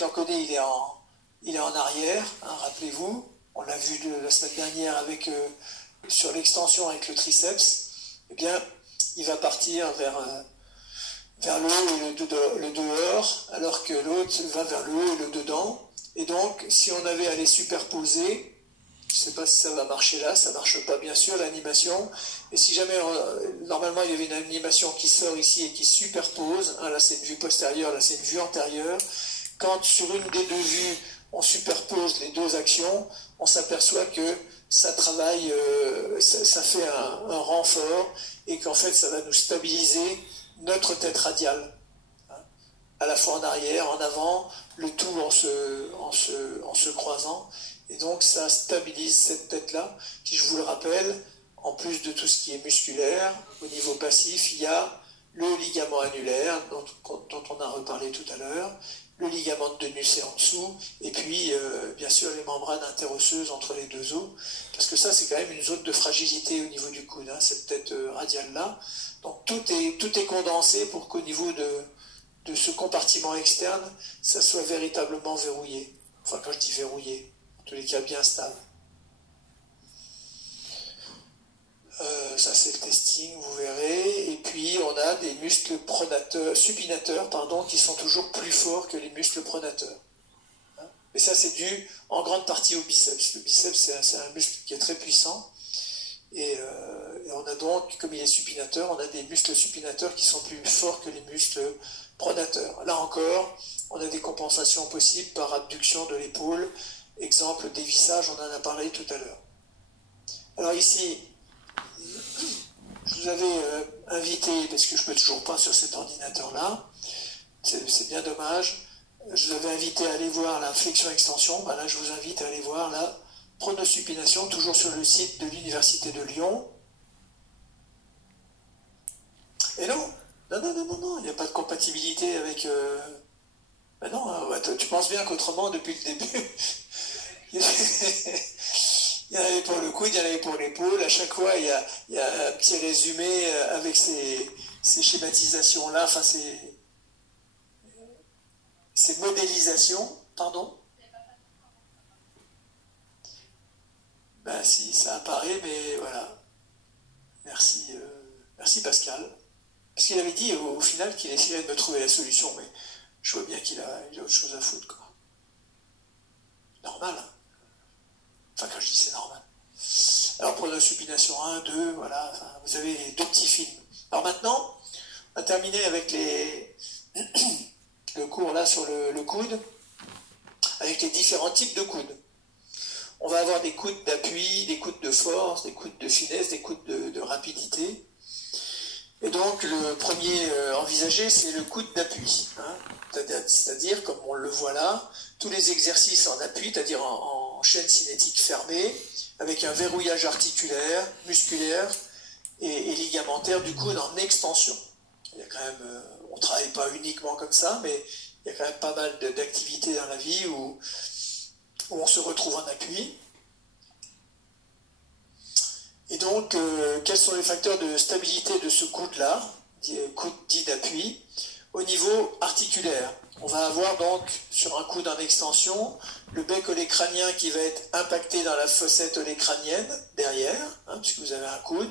l'encodé il est en arrière, hein, rappelez-vous, on l'a vu la semaine dernière avec, sur l'extension avec le triceps, eh bien il va partir vers le haut et le dehors, alors que l'autre va vers le haut et le dedans. Et donc, si on avait à les superposer, je ne sais pas si ça va marcher là, ça ne marche pas bien sûr l'animation, et si jamais, normalement il y avait une animation qui sort ici et qui superpose, hein, là c'est une vue postérieure, là c'est une vue antérieure, quand sur une des deux vues on superpose les deux actions, on s'aperçoit que ça travaille, ça fait un renfort, et qu'en fait ça va nous stabiliser notre tête radiale, hein, à la fois en arrière, en avant, le tout en se croisant. Et donc ça stabilise cette tête-là, qui, je vous le rappelle, en plus de tout ce qui est musculaire, au niveau passif, il y a le ligament annulaire, dont on a reparlé tout à l'heure, le ligament de Denus est en dessous, et puis bien sûr les membranes interosseuses entre les deux os, parce que ça c'est quand même une zone de fragilité au niveau du coude, hein, cette tête radiale-là. Donc tout est condensé pour qu'au niveau de ce compartiment externe, ça soit véritablement verrouillé. Enfin, quand je dis verrouillé, en tous les cas bien stable. Ça c'est le testing, vous verrez. Et puis on a des muscles supinateurs, qui sont toujours plus forts que les muscles pronateurs. Mais ça c'est dû en grande partie au biceps. Le biceps c'est un muscle qui est très puissant. Et on a donc, comme il est supinateur, on a des muscles supinateurs qui sont plus forts que les muscles pronateurs. Là encore, on a des compensations possibles par abduction de l'épaule. Exemple, dévissage, on en a parlé tout à l'heure. Alors ici, je vous avais invité, parce que je ne peux toujours pas sur cet ordinateur-là, c'est bien dommage, je vous avais invité à aller voir la flexion-extension. Ben là, je vous invite à aller voir la pronosupination, toujours sur le site de l'Université de Lyon. Et non, il n'y a pas de compatibilité avec... Ben non, hein, tu penses bien qu'autrement, depuis le début, il y en avait pour le coude, il y en avait pour l'épaule. À chaque fois, il y a un petit résumé avec ces schématisations-là, enfin ces modélisations, pardon. Ben si, ça apparaît, mais voilà. Merci, merci Pascal. Parce qu'il avait dit au final qu'il essayerait de me trouver la solution, mais je vois bien qu'il a autre chose à foutre, quoi. Normal, hein. Enfin, quand je dis c'est normal. Alors, pronosupination 1, 2, voilà, enfin, vous avez les deux petits films. Alors maintenant, on va terminer avec le cours là sur le coude, avec les différents types de coudes. On va avoir des coudes d'appui, des coudes de force, des coudes de finesse, des coudes de rapidité. Et donc, le premier envisagé, c'est le coude d'appui, hein. C'est-à-dire, comme on le voit là, tous les exercices en appui, c'est-à-dire en chaîne cinétique fermée, avec un verrouillage articulaire, musculaire et ligamentaire du coude en extension. Il y a quand même, on ne travaille pas uniquement comme ça, mais il y a quand même pas mal d'activités dans la vie où on se retrouve en appui. Et donc, quels sont les facteurs de stabilité de ce coude-là, coude dit d'appui, au niveau articulaire? On va avoir donc, sur un coude en extension, le bec olécranien qui va être impacté dans la fossette olécranienne, derrière, hein, puisque vous avez un coude.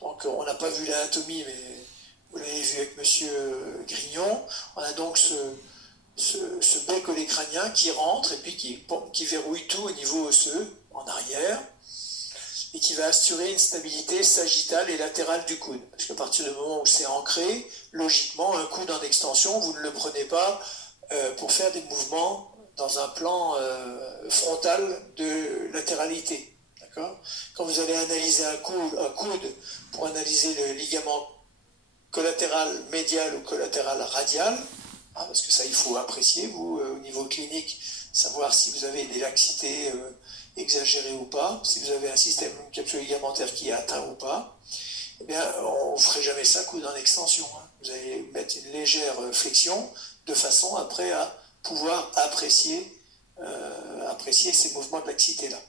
Donc, on n'a pas vu l'anatomie, mais vous l'avez vu avec monsieur Grignon. On a donc ce bec olécranien qui rentre et puis qui verrouille tout au niveau osseux, en arrière, et qui va assurer une stabilité sagittale et latérale du coude. Parce qu'à partir du moment où c'est ancré, logiquement, un coude en extension, vous ne le prenez pas pour faire des mouvements dans un plan frontal de latéralité. D'accord ? Quand vous allez analyser un coude pour analyser le ligament collatéral médial ou collatéral radial, hein, parce que ça, il faut apprécier, vous, au niveau clinique, savoir si vous avez des laxités exagéré ou pas, si vous avez un système capsule ligamentaire qui est atteint ou pas, eh bien, on ne ferait jamais ça coude en extension, hein. Vous allez mettre une légère flexion de façon après à pouvoir apprécier ces mouvements de laxité-là.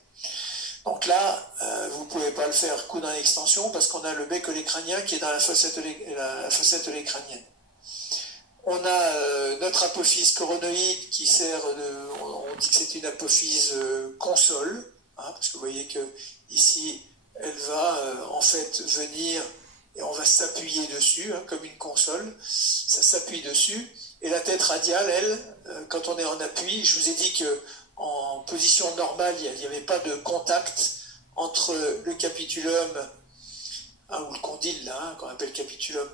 Donc là, vous ne pouvez pas le faire coude en extension parce qu'on a le bec olécranien qui est dans la fossette olécranienne. On a notre apophyse coronoïde qui sert on dit que c'est une apophyse console, hein, parce que vous voyez que ici, elle va en fait venir et on va s'appuyer dessus, hein, comme une console, ça s'appuie dessus. Et la tête radiale, elle, quand on est en appui, je vous ai dit qu'en position normale, il n'y avait pas de contact entre le capitulum, hein, ou le condyle, là, hein, qu'on appelle capitulum,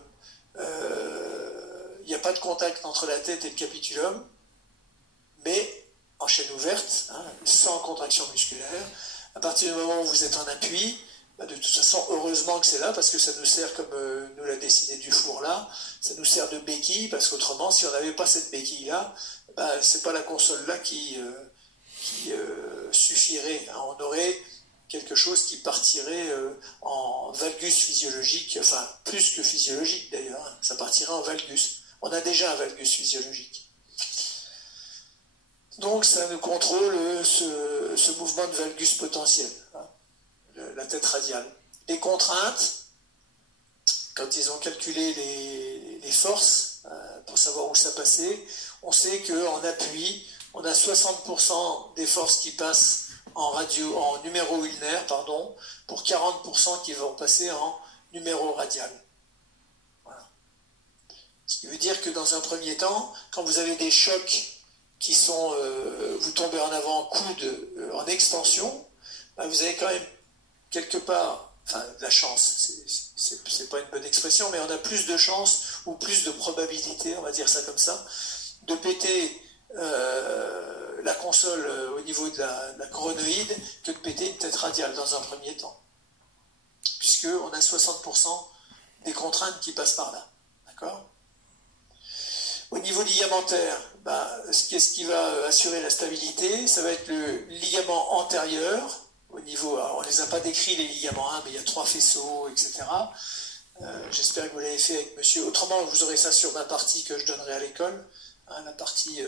il n'y a pas de contact entre la tête et le capitulum, mais en chaîne ouverte, hein, sans contraction musculaire. À partir du moment où vous êtes en appui, de toute façon, heureusement que c'est là, parce que ça nous sert, comme nous l'a dessiné Dufour là, ça nous sert de béquille, parce qu'autrement, si on n'avait pas cette béquille-là, c'est pas la console-là qui suffirait. Hein. On aurait quelque chose qui partirait en valgus physiologique, enfin, plus que physiologique d'ailleurs, hein. Ça partirait en valgus. On a déjà un valgus physiologique. Donc ça nous contrôle ce mouvement de valgus potentiel, hein, la tête radiale. Les contraintes, quand ils ont calculé les forces pour savoir où ça passait, on sait qu'en appui, on a 60% des forces qui passent en numéro ulnaire, pardon, pour 40% qui vont passer en numéro radial. Voilà. Ce qui veut dire que dans un premier temps, quand vous avez des chocs qui sont, vous tombez en avant coude en extension, vous avez quand même quelque part, enfin la chance, c'est pas une bonne expression, mais on a plus de chance ou plus de probabilité, on va dire ça comme ça, de péter la console au niveau de la coronoïde que de péter une tête radiale dans un premier temps, puisqu'on a 60% des contraintes qui passent par là, d'accord ? Au niveau ligamentaire, qu'est-ce qui va assurer la stabilité? Ça va être le ligament antérieur, au niveau, alors on ne les a pas décrits les ligaments, hein, mais il y a 3 faisceaux, etc. J'espère que vous l'avez fait avec monsieur. Autrement, vous aurez ça sur ma partie que je donnerai à l'école, hein, la partie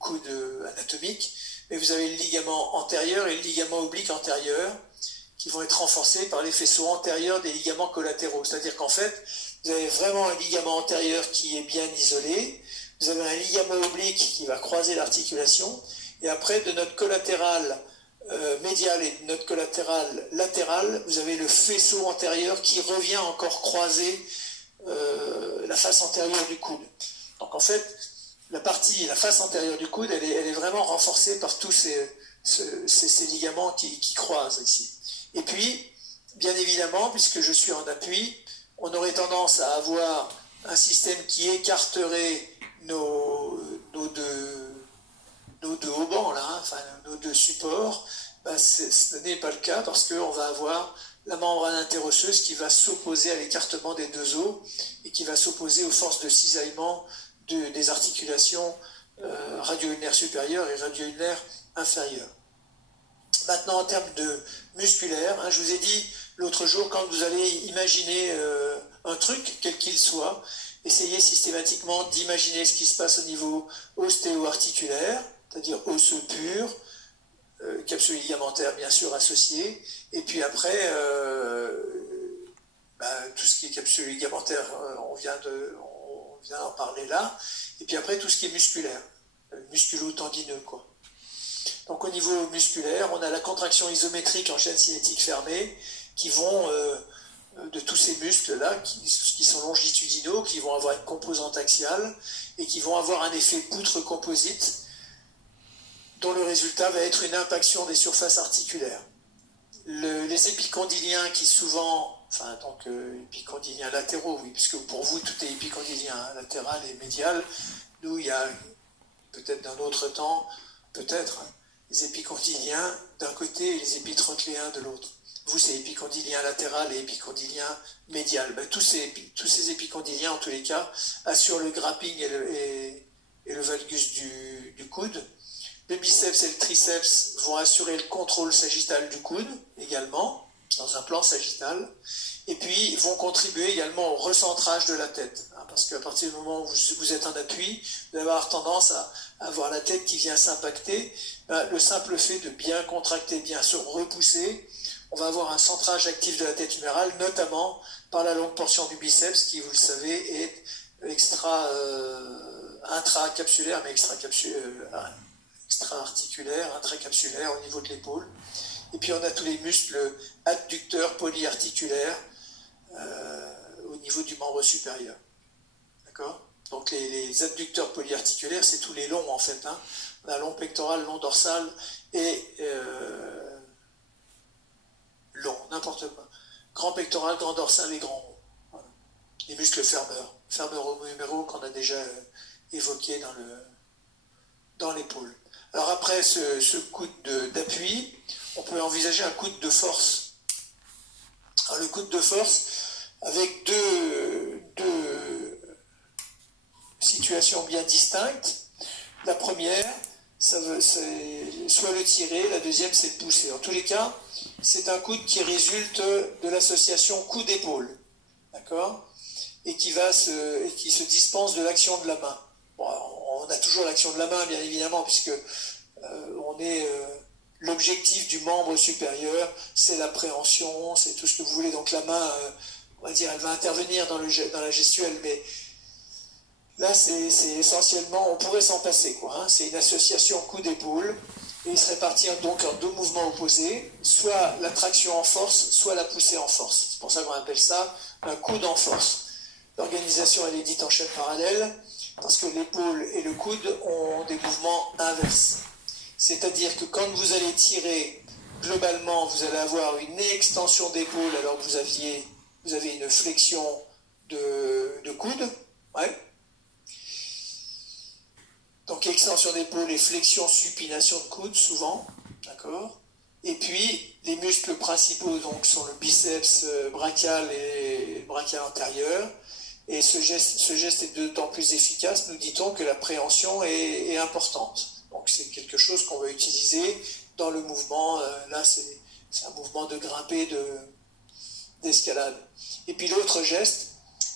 coude anatomique. Mais vous avez le ligament antérieur et le ligament oblique antérieur qui vont être renforcés par les faisceaux antérieurs des ligaments collatéraux. C'est-à-dire qu'en fait, vous avez vraiment un ligament antérieur qui est bien isolé, vous avez un ligament oblique qui va croiser l'articulation, et après, de notre collatéral médial et de notre collatéral latéral, vous avez le faisceau antérieur qui revient encore croiser la face antérieure du coude. Donc en fait, la face antérieure du coude, elle est vraiment renforcée par tous ces ligaments qui croisent ici. Et puis, bien évidemment, puisque je suis en appui, on aurait tendance à avoir un système qui écarterait nos deux haubans, là, hein, enfin nos deux supports. Ce n'est pas le cas parce qu'on va avoir la membrane interosseuse qui va s'opposer à l'écartement des deux os et qui va s'opposer aux forces de cisaillement des articulations radio-ulnaires supérieures et radio-ulnaires inférieures. Maintenant, en termes de musculaire, hein, je vous ai dit l'autre jour, quand vous allez imaginer un truc, quel qu'il soit, essayez systématiquement d'imaginer ce qui se passe au niveau ostéo-articulaire, c'est-à-dire osseux pur, capsule ligamentaire bien sûr associée, et puis après, tout ce qui est capsule ligamentaire, on vient d'en parler là, et puis après tout ce qui est musculaire, musculo-tendineux, quoi. Donc au niveau musculaire, on a la contraction isométrique en chaîne cinétique fermée qui vont de tous ces muscles-là qui sont longitudinaux, qui vont avoir une composante axiale et qui vont avoir un effet poutre composite dont le résultat va être une impaction des surfaces articulaires. Les épicondyliens qui souvent, enfin donc épicondyliens latéraux, oui, puisque pour vous tout est épicondylien, hein, latéral et médial. Nous, il y a peut-être d'un autre temps, peut-être, hein, les épicondyliens d'un côté et les épitroncléens de l'autre. Vous, c'est épicondylien latéral et épicondylien médial. Tous ces épicondyliens, en tous les cas, assurent le grapping et le valgus du coude. Le biceps et le triceps vont assurer le contrôle sagittal du coude, également, dans un plan sagittal. Et puis, vont contribuer également au recentrage de la tête. Hein, parce qu'à partir du moment où vous êtes en appui, vous allez avoir tendance à avoir la tête qui vient s'impacter. Le simple fait de bien contracter, bien se repousser, on va avoir un centrage actif de la tête humérale, notamment par la longue portion du biceps qui, vous le savez, est intracapsulaire, mais extra-articulaire, intracapsulaire au niveau de l'épaule. Et puis on a tous les muscles adducteurs polyarticulaires au niveau du membre supérieur. D'accord? Donc les adducteurs polyarticulaires, c'est tous les longs en fait. Hein. On a long pectoral, long dorsal et long, n'importe quoi. Grand pectoral, grand dorsal et grand rond. Voilà. Les muscles fermeurs numéraux qu'on a déjà évoqué dans l'épaule. Alors après ce coude d'appui, on peut envisager un coude de force. Alors le coude de force, avec deux situations bien distinctes. La première, c'est soit le tirer, la deuxième, c'est le pousser. En tous les cas, c'est un coude qui résulte de l'association coude-épaule, d'accord, et qui se dispense de l'action de la main. Bon, on a toujours l'action de la main, bien évidemment, puisque l'objectif du membre supérieur, c'est l'appréhension, c'est tout ce que vous voulez. Donc la main, on va dire, elle va intervenir dans la gestuelle, mais là, c'est essentiellement, on pourrait s'en passer, quoi. Hein. C'est une association coude-épaule, et il se répartit donc en deux mouvements opposés, soit la traction en force, soit la poussée en force. C'est pour ça qu'on appelle ça un coude en force. L'organisation, elle est dite en chaîne parallèle, parce que l'épaule et le coude ont des mouvements inverses. C'est-à-dire que quand vous allez tirer, globalement, vous allez avoir une extension d'épaule alors que vous avez une flexion de coude. Ouais. Donc extension d'épaule et flexion, supination de coude, souvent. D'accord. Et puis, les muscles principaux donc, sont le biceps brachial et le brachial antérieur. Et ce geste est d'autant plus efficace, nous dit-on, que la préhension est importante. Donc c'est quelque chose qu'on va utiliser dans le mouvement. Là, c'est un mouvement de grimper, d'escalade. Et puis l'autre geste,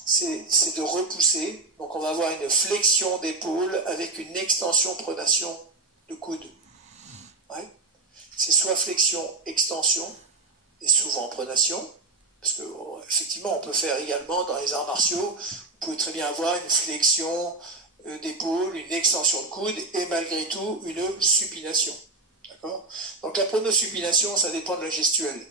c'est de repousser. Donc on va avoir une flexion d'épaule avec une extension, pronation de coude. Ouais. C'est soit flexion, extension, et souvent pronation. Parce que effectivement, on peut faire également dans les arts martiaux, vous pouvez très bien avoir une flexion d'épaule, une extension de coude et malgré tout une supination. D'accord ? Donc la pronosupination, ça dépend de la gestuelle.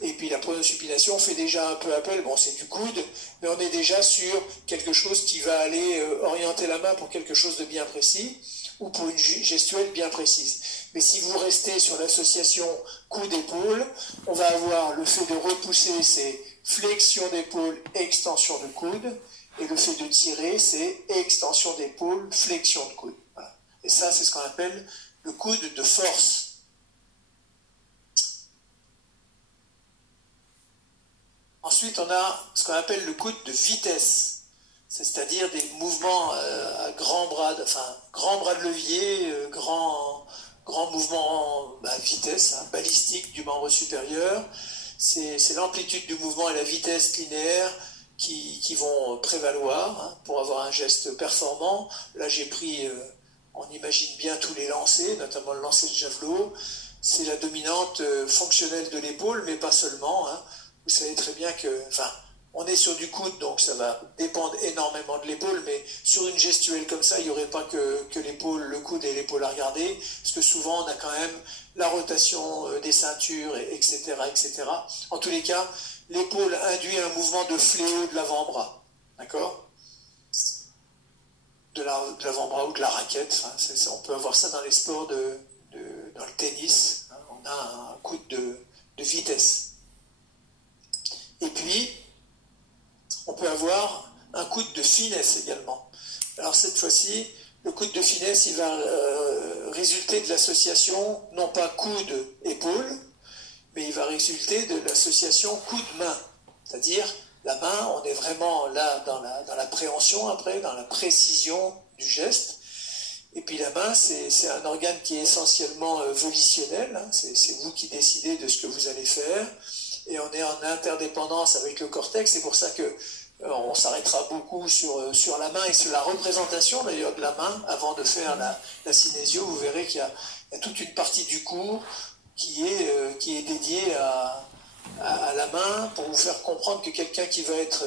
Et puis la pronosupination fait déjà un peu appel, bon c'est du coude, mais on est déjà sur quelque chose qui va aller orienter la main pour quelque chose de bien précis ou pour une gestuelle bien précise. Mais si vous restez sur l'association coude-épaule, on va avoir le fait de repousser, c'est flexion d'épaule, extension de coude, et le fait de tirer, c'est extension d'épaule, flexion de coude. Voilà. Et ça, c'est ce qu'on appelle le coude de force. Ensuite, on a ce qu'on appelle le coude de vitesse, c'est-à-dire des mouvements à grand bras de levier, grand mouvement à vitesse, hein, balistique du membre supérieur. C'est l'amplitude du mouvement et la vitesse linéaire qui vont prévaloir hein, pour avoir un geste performant. Là, j'ai pris, on imagine bien tous les lancers, notamment le lancer de javelot. C'est la dominante fonctionnelle de l'épaule, mais pas seulement. Hein. Vous savez très bien que, on est sur du coude, donc ça va dépendre énormément de l'épaule, mais sur une gestuelle comme ça, il n'y aurait pas que l'épaule, le coude et l'épaule à regarder, parce que souvent on a quand même la rotation des ceintures, etc., etc. En tous les cas, l'épaule induit un mouvement de fléau de l'avant-bras, d'accord ? De l'avant-bras ou de la raquette, on peut avoir ça dans les sports dans le tennis, hein, on a un coude de vitesse. Et puis, on peut avoir un coude de finesse également. Alors cette fois-ci, le coude de finesse, il va résulter de l'association, non pas coude-épaule, mais il va résulter de l'association coude-main. C'est-à-dire, la main, on est vraiment là dans la préhension après, dans la précision du geste. Et puis la main, c'est un organe qui est essentiellement volitionnel, hein, c'est vous qui décidez de ce que vous allez faire. Et on est en interdépendance avec le cortex, c'est pour ça que on s'arrêtera beaucoup sur la main et sur la représentation d'ailleurs de la main avant de faire la synésio. Vous verrez qu'il y a toute une partie du cours qui est dédiée à la main pour vous faire comprendre que quelqu'un qui va être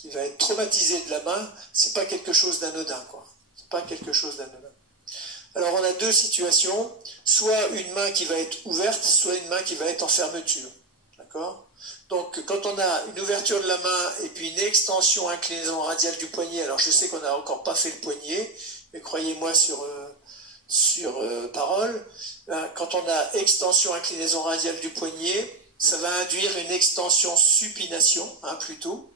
qui va être traumatisé de la main, c'est pas quelque chose d'anodin, quoi. C'est pas quelque chose d'anodin. Alors on a deux situations, soit une main qui va être ouverte, soit une main qui va être en fermeture. D'accord? Donc quand on a une ouverture de la main et puis une extension, inclinaison radiale du poignet, alors je sais qu'on n'a encore pas fait le poignet, mais croyez-moi sur parole, quand on a extension, inclinaison radiale du poignet, ça va induire une extension supination, plutôt,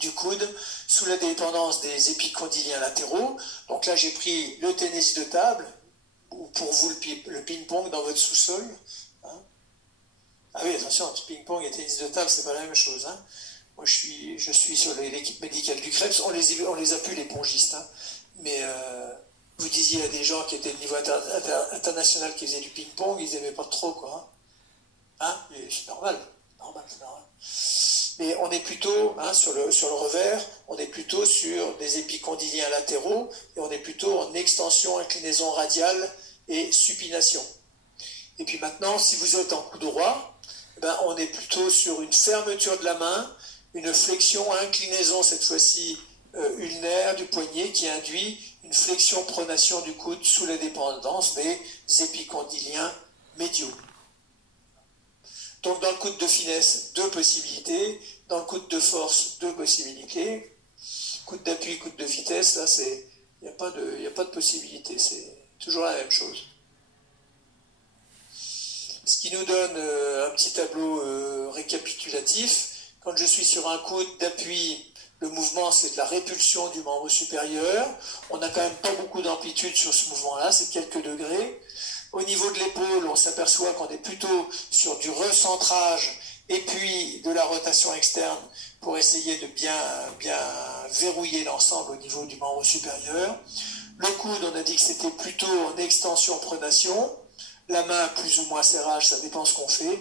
du coude sous la dépendance des épicondyliens latéraux. Donc là j'ai pris le tennis de table, ou pour vous le ping-pong dans votre sous-sol. Ah oui, attention, ping-pong et tennis de table, c'est pas la même chose. Moi je suis sur l'équipe médicale du Krebs, on les a plus les pongistes, mais vous disiez à des gens qui étaient de niveau international qui faisaient du ping-pong, ils n'aimaient pas trop, quoi. C'est normal, c'est normal. Mais on est plutôt, sur le revers, on est plutôt sur des épicondyliens latéraux, et on est plutôt en extension, inclinaison radiale et supination. Et puis maintenant, si vous êtes en coup droit, on est plutôt sur une fermeture de la main, une flexion, inclinaison cette fois-ci ulnaire du poignet qui induit une flexion, pronation du coude sous la dépendance des épicondyliens médiaux. Donc dans le coude de finesse, deux possibilités. Dans le coude de force, deux possibilités. Coude d'appui, coude de vitesse, là, il n'y a pas de possibilité. C'est toujours la même chose. Ce qui nous donne un petit tableau récapitulatif. Quand je suis sur un coude d'appui, le mouvement, c'est de la répulsion du membre supérieur. On n'a quand même pas beaucoup d'amplitude sur ce mouvement-là, c'est quelques degrés. Au niveau de l'épaule, on s'aperçoit qu'on est plutôt sur du recentrage et puis de la rotation externe pour essayer de bien verrouiller l'ensemble au niveau du membre supérieur. Le coude, on a dit que c'était plutôt en extension-pronation. La main, plus ou moins serrage, ça dépend ce qu'on fait.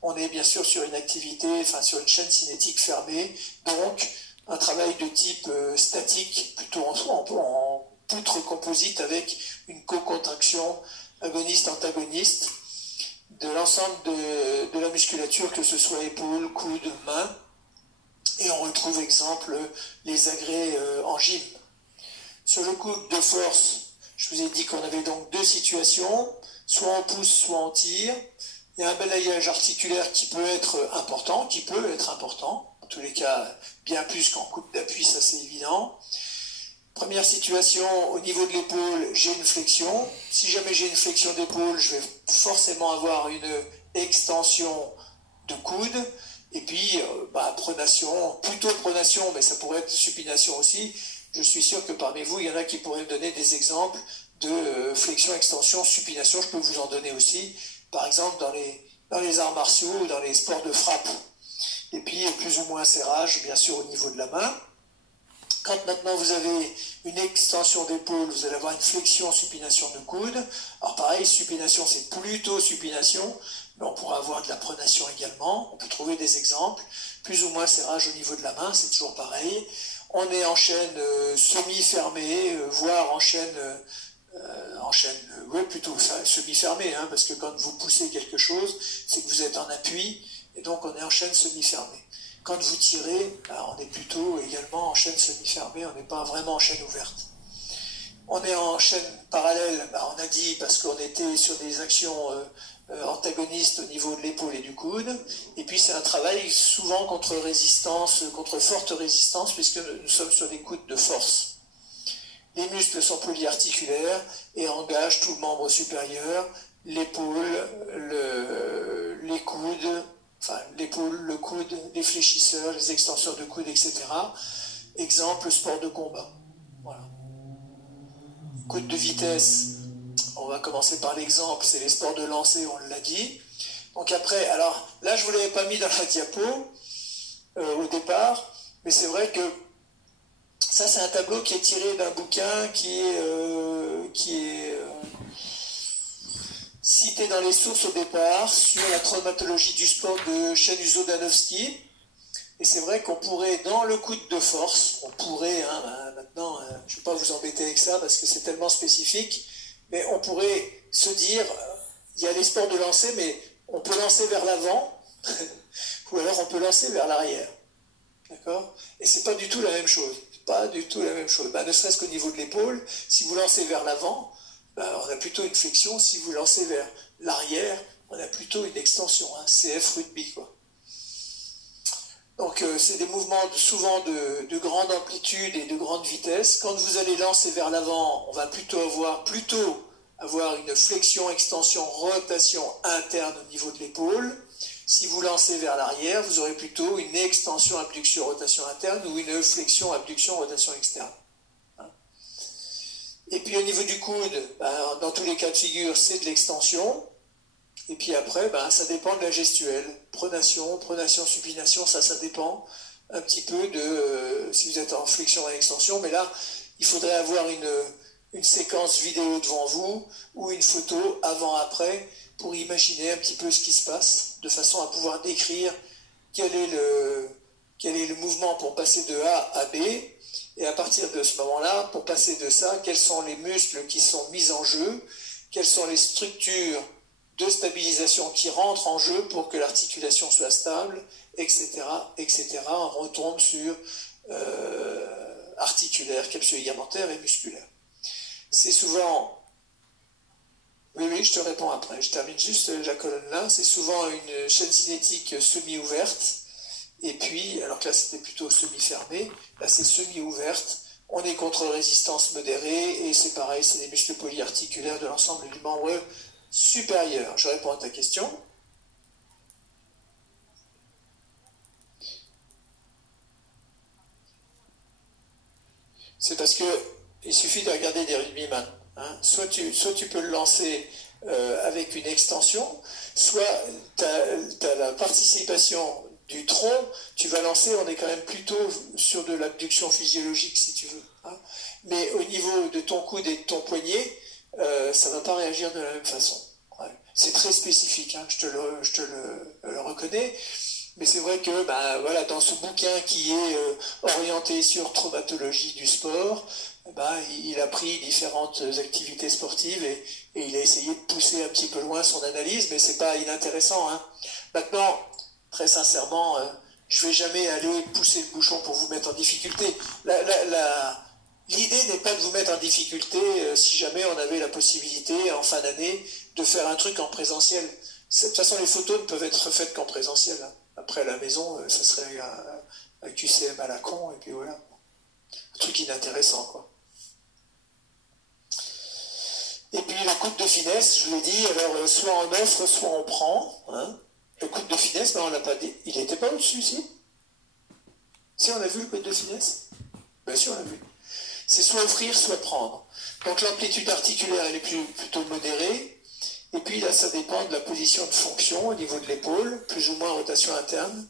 On est bien sûr sur une activité, sur une chaîne cinétique fermée, donc un travail de type statique, plutôt en poutre composite avec une co-contraction agoniste-antagoniste de l'ensemble de la musculature, que ce soit épaule, coude, main. Et on retrouve, exemple, les agrès en gym. Sur le coude de force, je vous ai dit qu'on avait donc deux situations, soit on pousse, soit on tire. Il y a un balayage articulaire qui peut être important, en tous les cas bien plus qu'en coude d'appui, ça c'est évident. Première situation, au niveau de l'épaule, j'ai une flexion. Si jamais j'ai une flexion d'épaule, je vais forcément avoir une extension de coude. Et puis, pronation, plutôt pronation, mais ça pourrait être supination aussi. Je suis sûr que parmi vous, il y en a qui pourraient me donner des exemples de flexion, extension, supination. Je peux vous en donner aussi, par exemple dans les arts martiaux ou dans les sports de frappe. Et puis, plus ou moins serrage, bien sûr, au niveau de la main. Quand maintenant vous avez une extension d'épaule, vous allez avoir une flexion, supination de coude. Alors pareil, supination, c'est plutôt supination, mais on pourra avoir de la pronation également. On peut trouver des exemples. Plus ou moins serrage au niveau de la main, c'est toujours pareil. On est en chaîne semi-fermée, voire en chaîne plutôt semi-fermée, parce que quand vous poussez quelque chose, c'est que vous êtes en appui, et donc on est en chaîne semi-fermée. Quand vous tirez, on est plutôt également en chaîne semi-fermée, on n'est pas vraiment en chaîne ouverte. On est en chaîne parallèle, on a dit, parce qu'on était sur des actions antagonistes au niveau de l'épaule et du coude, et puis c'est un travail souvent contre forte résistance, puisque nous sommes sur des coudes de force. Les muscles sont polyarticulaires et engagent tout le membre supérieur, l'épaule, les coudes, l'épaule, le coude, les fléchisseurs, les extenseurs de coude, etc. Exemple, sport de combat. Voilà. Coude de vitesse, on va commencer par l'exemple, c'est les sports de lancer, on l'a dit. Donc après, alors là je ne vous l'avais pas mis dans la diapo au départ, mais c'est vrai que ça c'est un tableau qui est tiré d'un bouquin qui est cité dans les sources au départ sur la traumatologie du sport de Chanuzo-Danowski. Et c'est vrai qu'on pourrait, dans le coude de force, maintenant, je ne vais pas vous embêter avec ça parce que c'est tellement spécifique, mais on pourrait se dire, il y a les sports de lancer, mais on peut lancer vers l'avant, ou alors on peut lancer vers l'arrière. D'accord? Et c'est pas du tout la même chose. Pas du tout la même chose. Ben, ne serait-ce qu'au niveau de l'épaule, si vous lancez vers l'avant, ben, on a plutôt une flexion. Si vous lancez vers l'arrière, on a plutôt une extension. Hein, CF rugby, quoi. Donc c'est des mouvements souvent de grande amplitude et de grande vitesse. Quand vous allez lancer vers l'avant, on va plutôt avoir une flexion, extension, rotation interne au niveau de l'épaule. Si vous lancez vers l'arrière, vous aurez plutôt une extension, abduction, rotation interne ou une flexion, abduction, rotation externe. Et puis au niveau du coude, ben, dans tous les cas de figure, c'est de l'extension. Et puis après, ben, ça dépend de la gestuelle. Pronation, supination, ça dépend un petit peu de si vous êtes en flexion ou en extension. Mais là, il faudrait avoir une séquence vidéo devant vous ou une photo avant-après pour imaginer un petit peu ce qui se passe, de façon à pouvoir décrire quel est le mouvement pour passer de A à B. Et à partir de ce moment-là, pour passer de ça, quels sont les muscles qui sont mis en jeu, quelles sont les structures de stabilisation qui rentrent en jeu pour que l'articulation soit stable, etc., etc. On retombe sur articulaire, capsule-ligamentaire et musculaire. C'est souvent... Oui, je te réponds après. Je termine juste la colonne là. C'est souvent une chaîne cinétique semi-ouverte. Et puis, alors que là, c'était plutôt semi-fermé. Là, c'est semi-ouverte. On est contre résistance modérée. Et c'est pareil, c'est des muscles polyarticulaires de l'ensemble du membre supérieur. Je réponds à ta question. C'est parce que il suffit de regarder des rugbyman. Hein. Soit tu peux le lancer avec une extension, soit tu as la participation du tronc, tu vas lancer, on est quand même plutôt sur de l'abduction physiologique si tu veux. Hein. Mais au niveau de ton coude et de ton poignet, ça ne va pas réagir de la même façon. Ouais. C'est très spécifique, hein, je te le reconnais. Mais c'est vrai que voilà, dans ce bouquin qui est orienté sur traumatologie du sport, il a pris différentes activités sportives et il a essayé de pousser un petit peu loin son analyse, mais c'est pas inintéressant. Hein. Maintenant, très sincèrement, je vais jamais aller pousser le bouchon pour vous mettre en difficulté. L'idée n'est pas de vous mettre en difficulté si jamais on avait la possibilité en fin d'année de faire un truc en présentiel. De toute façon, les photos ne peuvent être faites qu'en présentiel. Hein. Après, à la maison, ça serait un QCM à la con, et puis voilà. Un truc inintéressant, quoi. Et puis, le coude de finesse, je l'ai dit, alors, soit on offre, soit on prend. Hein. Le coude de finesse, on l'a pas dit. Il n'était pas au-dessus, si? Si, on a vu le coude de finesse? Bien sûr, on l'a vu. C'est soit offrir, soit prendre. Donc, l'amplitude articulaire, elle est plutôt modérée. Et puis là, ça dépend de la position de fonction au niveau de l'épaule, plus ou moins rotation interne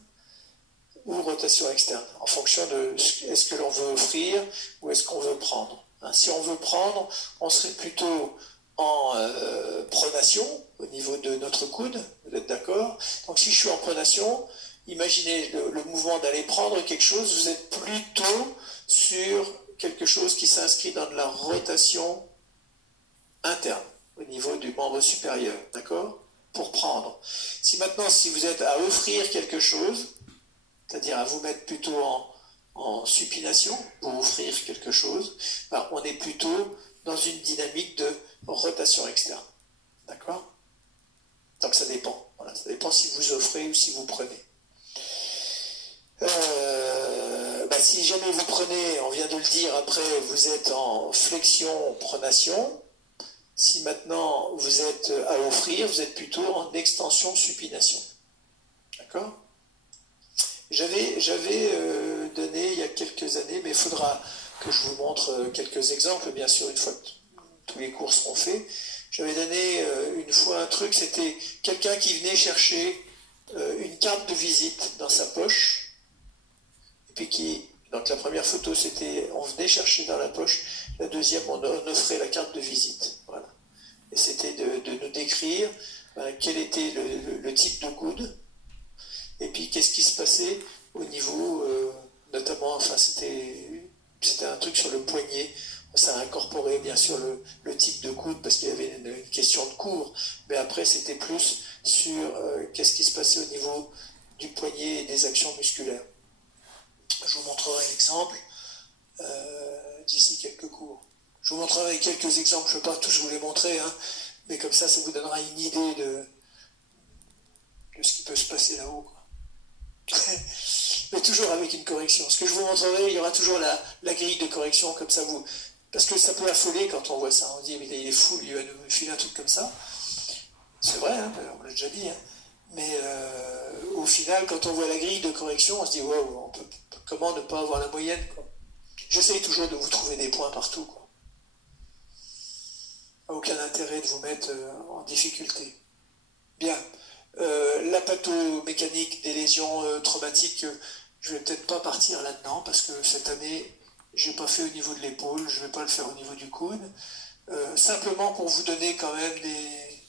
ou rotation externe, en fonction de est-ce que l'on veut offrir ou est-ce qu'on veut prendre. Hein, si on veut prendre, on serait plutôt en pronation au niveau de notre coude, vous êtes d'accord? Donc si je suis en pronation, imaginez le mouvement d'aller prendre quelque chose, vous êtes plutôt sur quelque chose qui s'inscrit dans de la rotation interne au niveau du membre supérieur, d'accord? Pour prendre. Si vous êtes à offrir quelque chose, c'est-à-dire à vous mettre plutôt en supination pour offrir quelque chose, on est plutôt dans une dynamique de rotation externe, d'accord? Donc ça dépend. Voilà, ça dépend si vous offrez ou si vous prenez. Si jamais vous prenez, on vient de le dire, après vous êtes en flexion, pronation. Si maintenant vous êtes à offrir, vous êtes plutôt en extension, supination. D'accord? J'avais donné il y a quelques années, mais il faudra que je vous montre quelques exemples, bien sûr, une fois que tous les cours seront faits. J'avais donné une fois un truc, c'était quelqu'un qui venait chercher une carte de visite dans sa poche, et puis donc la première photo, c'était on venait chercher dans la poche, la deuxième, on offrait la carte de visite. Voilà. Et c'était de nous décrire quel était le type de coude, et puis qu'est-ce qui se passait au niveau, notamment, c'était un truc sur le poignet. Ça a incorporé bien sûr le type de coude parce qu'il y avait une question de cours, mais après c'était plus sur qu'est-ce qui se passait au niveau du poignet et des actions musculaires. Je vous montrerai l'exemple d'ici quelques cours. Je vous montrerai quelques exemples, je ne vais pas tous vous les montrer, hein, mais comme ça vous donnera une idée de ce qui peut se passer là-haut. Mais toujours avec une correction. Ce que je vous montrerai, il y aura toujours la grille de correction, comme ça vous... Parce que ça peut affoler quand on voit ça. On dit, mais il est fou, il va nous filer un truc comme ça. C'est vrai, hein, on l'a déjà dit. Hein. Mais au final, quand on voit la grille de correction, on se dit, wow, comment ne pas avoir la moyenne, quoi. J'essaye toujours de vous trouver des points partout, quoi. Aucun intérêt de vous mettre en difficulté. Bien. La pathomécanique des lésions traumatiques, je ne vais peut-être pas partir là-dedans parce que cette année, je n'ai pas fait au niveau de l'épaule, je ne vais pas le faire au niveau du coude. Simplement pour vous donner quand même des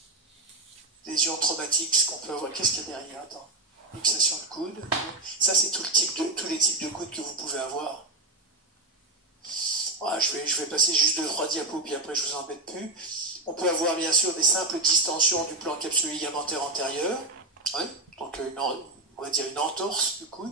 lésions traumatiques, ce qu'on peut avoir. Qu'est-ce qu'il y a derrière? Attends. Luxation de coude. Ça, c'est tous les types de coudes que vous pouvez avoir. Voilà, je vais passer juste 2-3 diapos, puis après je ne vous embête plus. On peut avoir bien sûr des simples distensions du plan capsule ligamentaire antérieur, ouais, donc on va dire une entorse du coude,